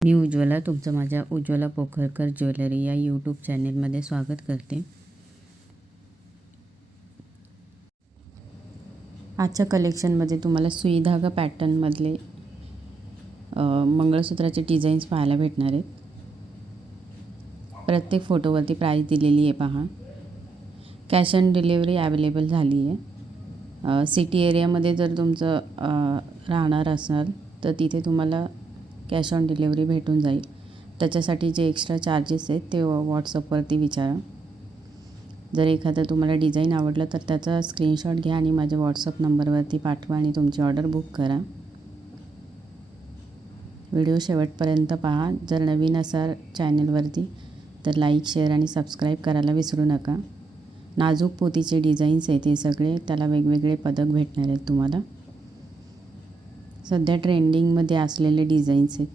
मी उज्ज्वला तुमचं माझ्या उज्ज्वला पोखरकर ज्वेलरी या यूट्यूब चॅनेलमध्ये स्वागत करते. आजच्या कलेक्शनमध्ये तुम्हाला सुई धागा पॅटर्नमधले मंगळसूत्राचे डिझाईन्स पाहायला भेटणार आहेत. प्रत्येक फोटोवरती प्राईस दिलेली आहे पहा. कॅश ऑन डिलिव्हरी अवेलेबल झाली आहे. सिटी एरियामध्ये जर तुमचं राहणार असाल तर तिथे तुम्हाला कॅश ऑन डिलिव्हरी भेटून जाईल. त्याच्यासाठी जे एक्स्ट्रा चार्जेस आहेत ते व्हॉट्सअपवरती विचारा. जर एखादं तुम्हाला डिझाईन आवडलं तर त्याचा स्क्रीनशॉट घ्या आणि माझ्या व्हॉट्सअप नंबरवरती पाठवा आणि तुमची ऑर्डर बुक करा. व्हिडिओ शेवटपर्यंत पहा. जर नवीन असाल चॅनलवरती तर लाईक, शेअर आणि सबस्क्राईब करायला विसरू नका. नाजूक पोतीचे डिझाईन्स आहेत हे सगळे. त्याला वेगवेगळे पदक भेटणार आहेत तुम्हाला. सध्या ट्रेंडिंगमध्ये असलेले डिझाईन्स आहेत.